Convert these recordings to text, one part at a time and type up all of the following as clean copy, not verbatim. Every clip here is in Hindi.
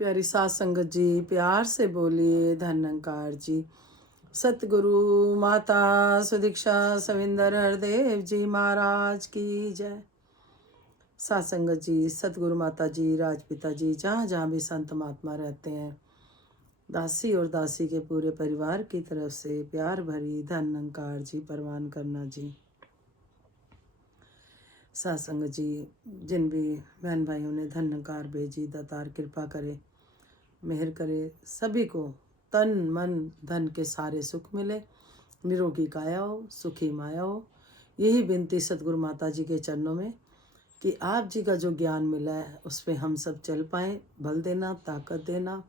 प्यारी सात संगत जी, प्यार से बोलिए धन्यंकार जी। सतगुरु माता सुदीक्षा सविंदर हरदेव जी महाराज की जय। सात संगत जी, सतगुरु माता जी, राजपिता जी, जहाँ जहाँ भी संत महात्मा रहते हैं, दासी और दासी के पूरे परिवार की तरफ से प्यार भरी धन्यंकार जी परवान करना जी। सासंग जी, जिन भी बहन भाइयों ने धन्यकार भेजी, दातार कृपा करे, मेहर करे, सभी को तन मन धन के सारे सुख मिले, निरोगी काया हो, सुखी माया हो। यही विनती सतगुरु माता जी के चरणों में कि आप जी का जो ज्ञान मिला है उस पर हम सब चल पाएँ, बल देना, ताकत देना।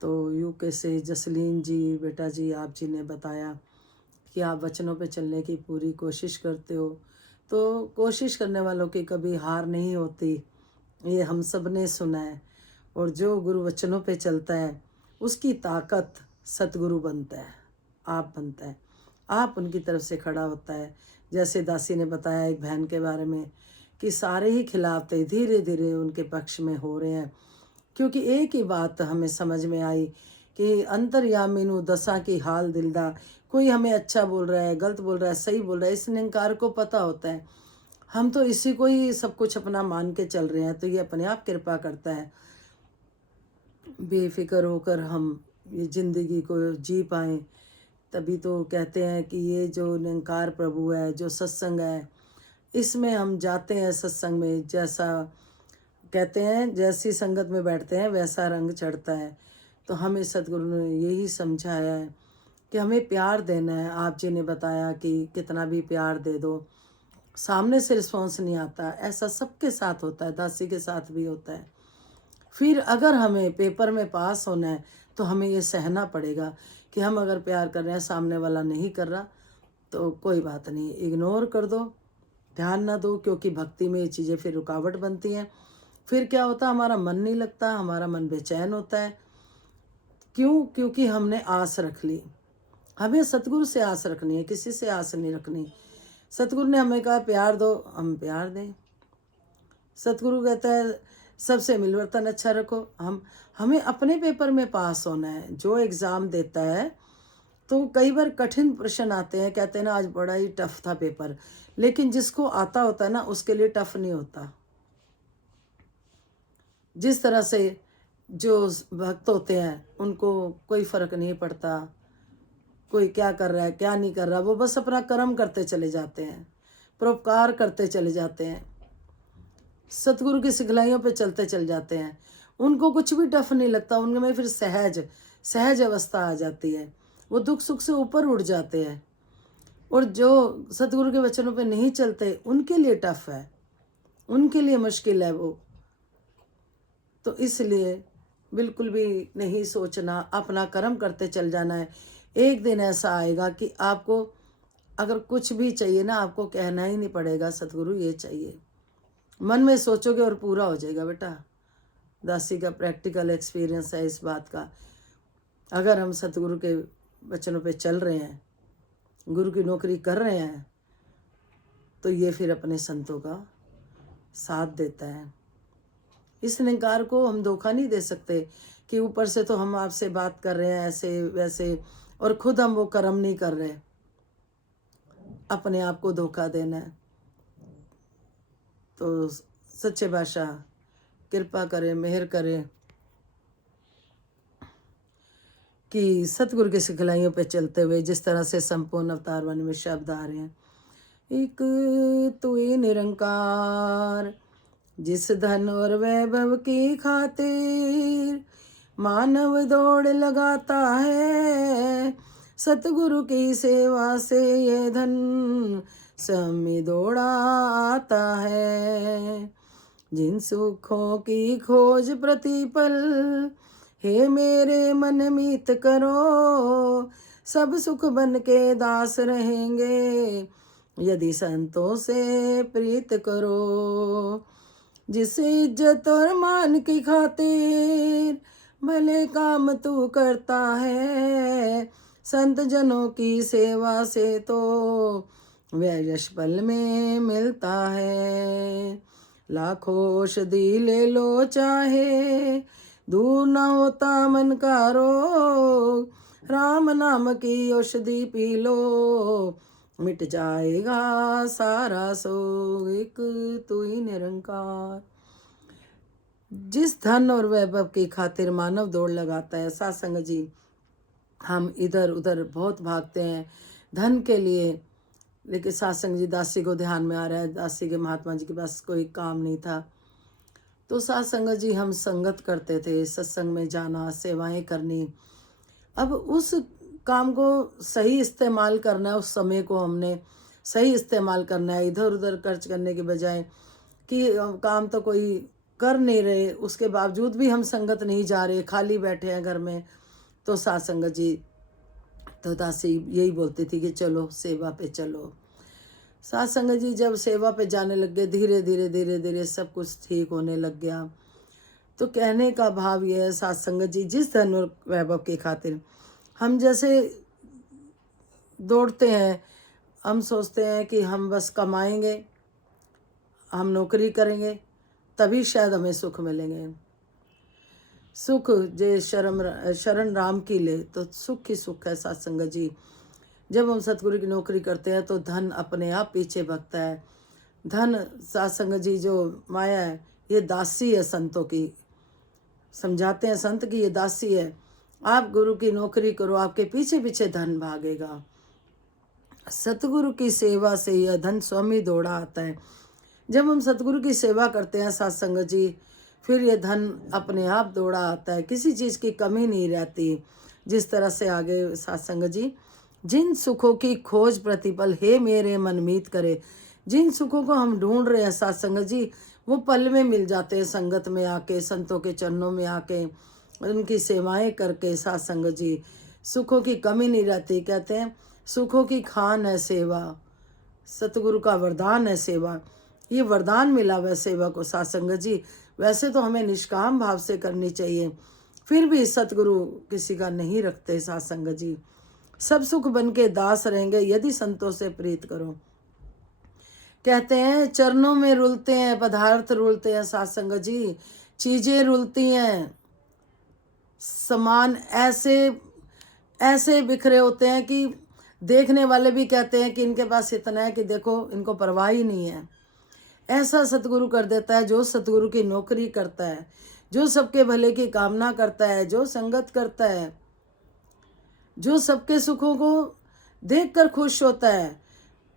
तो यूके से जसलीन जी बेटा जी, आप जी ने बताया कि आप वचनों पे चलने की पूरी कोशिश करते हो, तो कोशिश करने वालों की कभी हार नहीं होती, ये हम सब ने सुना है। और जो गुरु वचनों पे चलता है उसकी ताकत सतगुरु बनता है, आप बनता है, आप उनकी तरफ से खड़ा होता है। जैसे दासी ने बताया एक बहन के बारे में कि सारे ही खिलाफ थे, धीरे धीरे उनके पक्ष में हो रहे हैं, क्योंकि एक ही बात हमें समझ में आई कि अंतर्यामिनु दशा की हाल दिलदा। कोई हमें अच्छा बोल रहा है, गलत बोल रहा है, सही बोल रहा है, इस निरंकार को पता होता है। हम तो इसी को ही सब कुछ अपना मान के चल रहे हैं, तो ये अपने आप कृपा करता है। बेफिक्र होकर हम ये जिंदगी को जी पाएँ। तभी तो कहते हैं कि ये जो निरंकार प्रभु है, जो सत्संग है, इसमें हम जाते हैं सत्संग में, जैसा कहते हैं जैसी संगत में बैठते हैं वैसा रंग चढ़ता है। तो हमें सतगुरु ने यही समझाया है कि हमें प्यार देना है। आप जी ने बताया कि कितना भी प्यार दे दो, सामने से रिस्पॉन्स नहीं आता। ऐसा सबके साथ होता है, दासी के साथ भी होता है। फिर अगर हमें पेपर में पास होना है तो हमें ये सहना पड़ेगा कि हम अगर प्यार कर रहे हैं, सामने वाला नहीं कर रहा, तो कोई बात नहीं, इग्नोर कर दो, ध्यान ना दो, क्योंकि भक्ति में ये चीज़ें फिर रुकावट बनती हैं। फिर क्या होता है, हमारा मन नहीं लगता, हमारा मन बेचैन होता है। क्यों? क्योंकि हमने आस रख ली। हमें सतगुरु से आस रखनी है, किसी से आस नहीं रखनी। सतगुरु ने हमें कहा प्यार दो, हम प्यार दें। सतगुरु कहता है सबसे मिलवर्तन अच्छा रखो। हमें अपने पेपर में पास होना है। जो एग्ज़ाम देता है तो कई बार कठिन प्रश्न आते हैं, कहते हैं ना आज बड़ा ही टफ था पेपर, लेकिन जिसको आता होता है ना उसके लिए टफ नहीं होता। जिस तरह से जो भक्त होते हैं उनको कोई फर्क नहीं पड़ता, कोई क्या कर रहा है क्या नहीं कर रहा, वो बस अपना कर्म करते चले जाते हैं, परोपकार करते चले जाते हैं, सतगुरु की सिखलाइयों पे चलते चल जाते हैं। उनको कुछ भी टफ नहीं लगता, उनमें फिर सहज सहज अवस्था आ जाती है, वो दुख सुख से ऊपर उठ जाते हैं। और जो सतगुरु के वचनों पे नहीं चलते उनके लिए टफ है, उनके लिए मुश्किल है वो। तो इसलिए बिल्कुल भी नहीं सोचना, अपना कर्म करते चल जाना है। एक दिन ऐसा आएगा कि आपको अगर कुछ भी चाहिए ना, आपको कहना ही नहीं पड़ेगा सतगुरु ये चाहिए, मन में सोचोगे और पूरा हो जाएगा। बेटा, दासी का प्रैक्टिकल एक्सपीरियंस है इस बात का। अगर हम सतगुरु के वचनों पे चल रहे हैं, गुरु की नौकरी कर रहे हैं, तो ये फिर अपने संतों का साथ देता है। इस निरंकार को हम धोखा नहीं दे सकते कि ऊपर से तो हम आपसे बात कर रहे हैं ऐसे वैसे, और खुद हम वो कर्म नहीं कर रहे। अपने आप को धोखा देना है। तो सच्चे बादशाह कृपा करे, मेहर करे कि सतगुरु की सिखलाइयों पे चलते हुए जिस तरह से संपूर्ण अवतार वाणी में शब्द आ रहे हैं, एक तू ही निरंकार जिस धन और वैभव की खातिर मानव दौड़ लगाता है, सतगुरु की सेवा से ये धन समय दौड़ा आता है। जिन सुखों की खोज प्रतिपल हे मेरे मन मीत करो, सब सुख बन के दास रहेंगे यदि संतों से प्रीत करो। जिसे इज्जत और मान की खातिर भले काम तू करता है, संत जनों की सेवा से तो वह यश पल में मिलता है। लाखों औषधि ले लो चाहे दूर न होता मन का रोग, राम नाम की औषधि पी लो, मिट जाएगा सारा सोग, एक तू ही निरंकार। जिस धन और वैभव की खातिर मानव दौड़ लगाता है, सत्संग जी, हम इधर उधर बहुत भागते हैं धन के लिए, लेकिन सत्संग जी दासी को ध्यान में आ रहा है, दासी के महात्मा जी के पास कोई काम नहीं था, तो सत्संग जी हम संगत करते थे, सत्संग में जाना, सेवाएं करनी। अब उस काम को सही इस्तेमाल करना है, उस समय को हमने सही इस्तेमाल करना है, इधर उधर खर्च करने के बजाय कि काम तो कोई कर नहीं रहे, उसके बावजूद भी हम संगत नहीं जा रहे, खाली बैठे हैं घर में। तो सत्संग जी, तो दासी यही बोलती थी कि चलो सेवा पे चलो। सत्संग जी जब सेवा पे जाने लग गए, धीरे धीरे धीरे धीरे सब कुछ ठीक होने लग गया। तो कहने का भाव यह है सत्संग जी, जिस धन और वैभव की खातिर हम जैसे दौड़ते हैं, हम सोचते हैं कि हम बस कमाएंगे, हम नौकरी करेंगे, तभी शायद हमें सुख मिलेंगे। सुख जे शरण राम की ले, तो सुख ही सुख है सत्संग जी। जब हम सतगुरु की नौकरी करते हैं तो धन अपने आप पीछे भगता है। धन सत्संग जी जो माया है, ये दासी है संतों की। समझाते हैं संत की ये दासी है। आप गुरु की नौकरी करो, आपके पीछे पीछे धन भागेगा। सतगुरु की सेवा से यह धन स्वयं दौड़ा आता है। जब हम सतगुरु की सेवा करते हैं सत्संग जी, फिर ये धन अपने आप दौड़ा आता है, किसी चीज़ की कमी नहीं रहती। जिस तरह से आगे सत्संग जी, जिन सुखों की खोज प्रतिपल हे मेरे मन मीत करे, जिन सुखों को हम ढूंढ रहे हैं सत्संग जी, वो पल में मिल जाते हैं संगत में आके, संतों के चरणों में आके, उनकी सेवाएं करके। सत्संग जी, सुखों की कमी नहीं रहती। कहते हैं सुखों की खान है सेवा, सतगुरु का वरदान है सेवा। ये वरदान मिला वह सेवा को सत्संग जी। वैसे तो हमें निष्काम भाव से करनी चाहिए, फिर भी सतगुरु किसी का नहीं रखते सत्संग जी। सब सुख बन के दास रहेंगे यदि संतों से प्रीत करो। कहते हैं चरणों में रुलते हैं, पदार्थ रुलते हैं सत्संग जी, चीजें रुलती हैं, सामान ऐसे ऐसे बिखरे होते हैं कि देखने वाले भी कहते हैं कि इनके पास इतना है कि देखो इनको परवाह ही नहीं है। ऐसा सतगुरु कर देता है जो सतगुरु की नौकरी करता है, जो सबके भले की कामना करता है, जो संगत करता है, जो सबके सुखों को देखकर खुश होता है,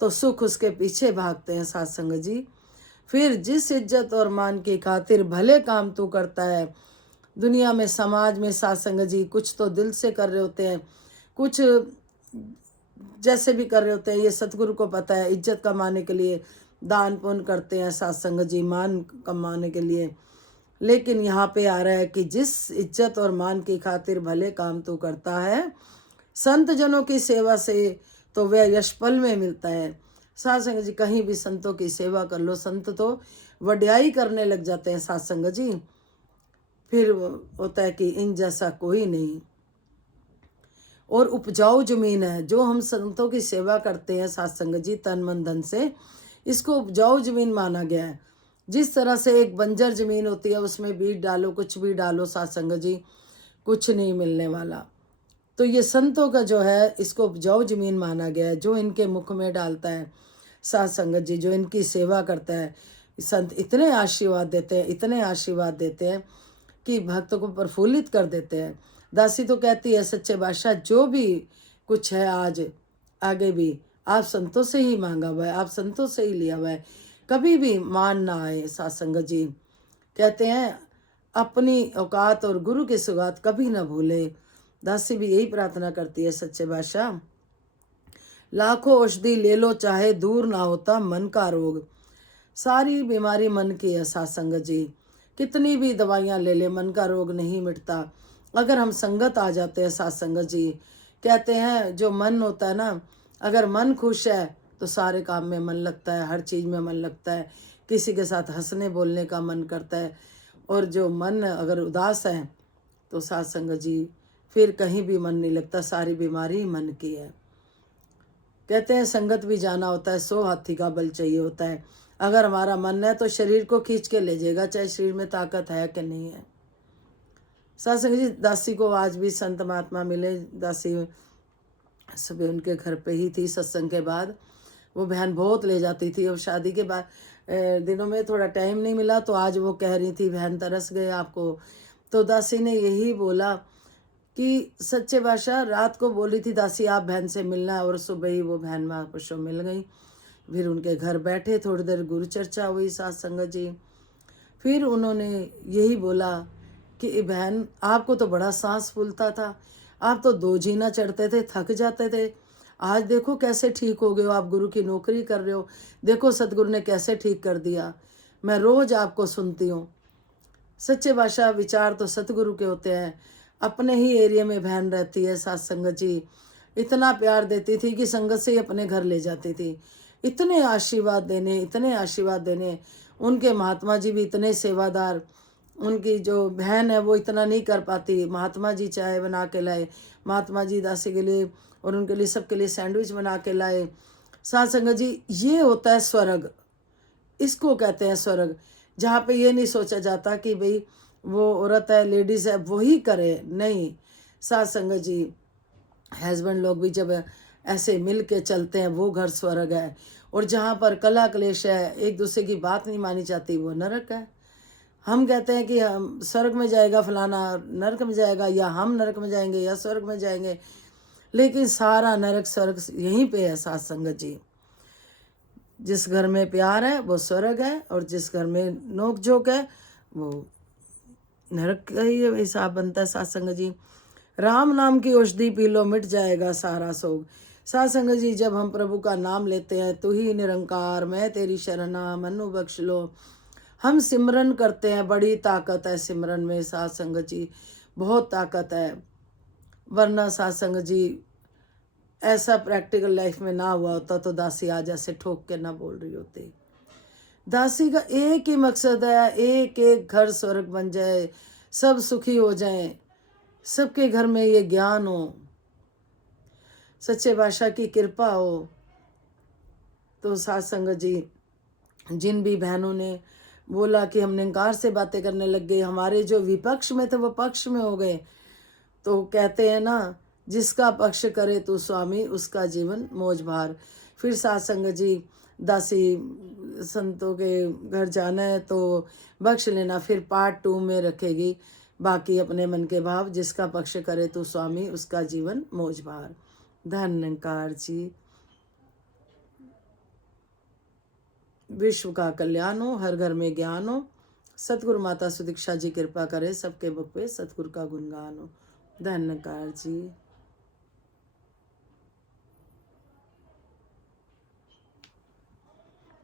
तो सुख उसके पीछे भागते हैं सत्संग जी। फिर जिस इज्जत और मान की खातिर भले काम तू करता है दुनिया में, समाज में सत्संग जी, कुछ तो दिल से कर रहे होते हैं, कुछ जैसे भी कर रहे होते हैं, ये सतगुरु को पता है। इज्जत कमाने के लिए दान पुण्य करते हैं सत्संग जी, मान कमाने के लिए। लेकिन यहाँ पे आ रहा है कि जिस इज्जत और मान की खातिर भले काम तू करता है संत जनों की सेवा से, तो वह यश पल में मिलता है। सत्संग जी, कहीं भी संतों की सेवा कर लो, संत तो वड्याई करने लग जाते हैं सत्संग जी। फिर होता है कि इन जैसा कोई नहीं। और उपजाऊ जमीन है जो हम संतों की सेवा करते हैं सत्संग जी तन मन धन से, इसको उपजाऊ जमीन माना गया है। जिस तरह से एक बंजर जमीन होती है, उसमें बीज डालो, कुछ भी डालो सत्संग जी, कुछ नहीं मिलने वाला। तो ये संतों का जो है, इसको उपजाऊ जमीन माना गया है। जो इनके मुख में डालता है सत्संग जी, जो इनकी सेवा करता है, संत इतने आशीर्वाद देते हैं, इतने आशीर्वाद देते हैं कि भक्तों को प्रफुल्लित कर देते हैं। दासी तो कहती है सच्चे बादशाह, जो भी कुछ है आज आगे भी आप संतों से ही मांगा हुआ है, आप संतों से ही लिया हुआ है, कभी भी मान ना आए सत्संग जी। कहते हैं अपनी औकात और गुरु की सुगात कभी ना भूले। दासी भी यही प्रार्थना करती है सच्चे बादशाह, लाखों औषधि ले लो चाहे दूर ना होता मन का रोग। सारी बीमारी मन की है सत्संग जी, कितनी भी दवाइयाँ ले ले मन का रोग नहीं मिटता अगर हम संगत आ जाते हैं सत्संग जी। कहते हैं जो मन होता है ना, अगर मन खुश है तो सारे काम में मन लगता है, हर चीज़ में मन लगता है, किसी के साथ हंसने बोलने का मन करता है। और जो मन अगर उदास है तो सत्संग जी फिर कहीं भी मन नहीं लगता, सारी बीमारी मन की है। कहते हैं संगत भी जाना होता है, 100 हाथी का बल चाहिए होता है। अगर हमारा मन है तो शरीर को खींच के ले जाएगा, चाहे शरीर में ताकत है कि नहीं है। सत्संग जी, दासी को आज भी संत महात्मा मिले। दासी सुबह उनके घर पे ही थी सत्संग के बाद। वो बहन बहुत ले जाती थी। अब शादी के बाद दिनों में थोड़ा टाइम नहीं मिला, तो आज वो कह रही थी बहन तरस गए आपको। तो दासी ने यही बोला कि सच्चे बादशाह, रात को बोली थी दासी आप बहन से मिलना, और सुबह ही वो बहन महापुरुषों मिल गई। फिर उनके घर बैठे, थोड़ी देर गुरु चर्चा हुई साथ संगत जी। फिर उन्होंने यही बोला कि बहन आपको तो बड़ा सांस फूलता था, आप तो दो जीना चढ़ते थे, थक जाते थे, आज देखो कैसे ठीक हो गए हो, आप गुरु की नौकरी कर रहे हो, देखो सतगुरु ने कैसे ठीक कर दिया, मैं रोज आपको सुनती हूँ। सच्चे बादशाह, विचार तो सतगुरु के होते हैं। अपने ही एरिया में बहन रहती है साथ संगत जी, इतना प्यार देती थी कि संगत से ही अपने घर ले जाती थी। इतने आशीर्वाद देने, इतने आशीर्वाद देने। उनके महात्मा जी भी इतने सेवादार। उनकी जो बहन है वो इतना नहीं कर पाती। महात्मा जी चाय बना के लाए, महात्मा जी दासी के लिए और उनके लिए सबके लिए सैंडविच बना के लाए। साथ संगत जी, ये होता है स्वर्ग, इसको कहते हैं स्वर्ग, जहाँ पे ये नहीं सोचा जाता कि भाई वो औरत है, लेडीज़ है, वही करे। नहीं, साथ संगत जी, हस्बैंड लोग भी जब ऐसे मिल के चलते हैं वो घर स्वर्ग है। और जहाँ पर कला क्लेश है, एक दूसरे की बात नहीं मानी जाती, वो नरक है। हम कहते हैं कि हम स्वर्ग में जाएगा फलाना, नरक में जाएगा, या हम नरक में जाएंगे या स्वर्ग में जाएंगे, लेकिन सारा नरक स्वर्ग यहीं पे है साथ संगत जी। जिस घर में प्यार है वो स्वर्ग है, और जिस घर में नोक झोंक है वो नरक का ही हिसाब बनता है साथ संगत जी। राम नाम की औषधि पी लो, मिट जाएगा सारा सोग। साथ संगत जी, जब हम प्रभु का नाम लेते हैं, तू ही निरंकार मैं तेरी शरणा, मनु बख्श लो, हम सिमरन करते हैं, बड़ी ताकत है सिमरन में साथ संगत जी, बहुत ताकत है। वरना साथ संगत जी, ऐसा प्रैक्टिकल लाइफ में ना हुआ होता तो दासी आज ऐसे ठोक के ना बोल रही होती। दासी का एक ही मकसद है, एक एक घर स्वर्ग बन जाए, सब सुखी हो जाएं, सबके घर में ये ज्ञान हो, सच्चे बादशाह की कृपा हो। तो साथ संगत जी, जिन भी बहनों ने बोला कि हम निंकार से बातें करने लग गए, हमारे जो विपक्ष में थे वो पक्ष में हो गए, तो कहते हैं ना, जिसका पक्ष करे तू स्वामी, उसका जीवन मौज भार। फिर साथ संगत जी, दासी संतों के घर जाना है तो बख्श लेना, फिर पार्ट 2 में रखेगी बाकी अपने मन के भाव। जिसका पक्ष करे तू स्वामी, उसका जीवन मौज भार। धन्यकार जी। विश्व का कल्याण हो, हर घर में ज्ञान हो। सतगुरु माता सुदीक्षा जी कृपा करे, सबके मुख पे सतगुरु का गुणगान हो। धन्यकार जी।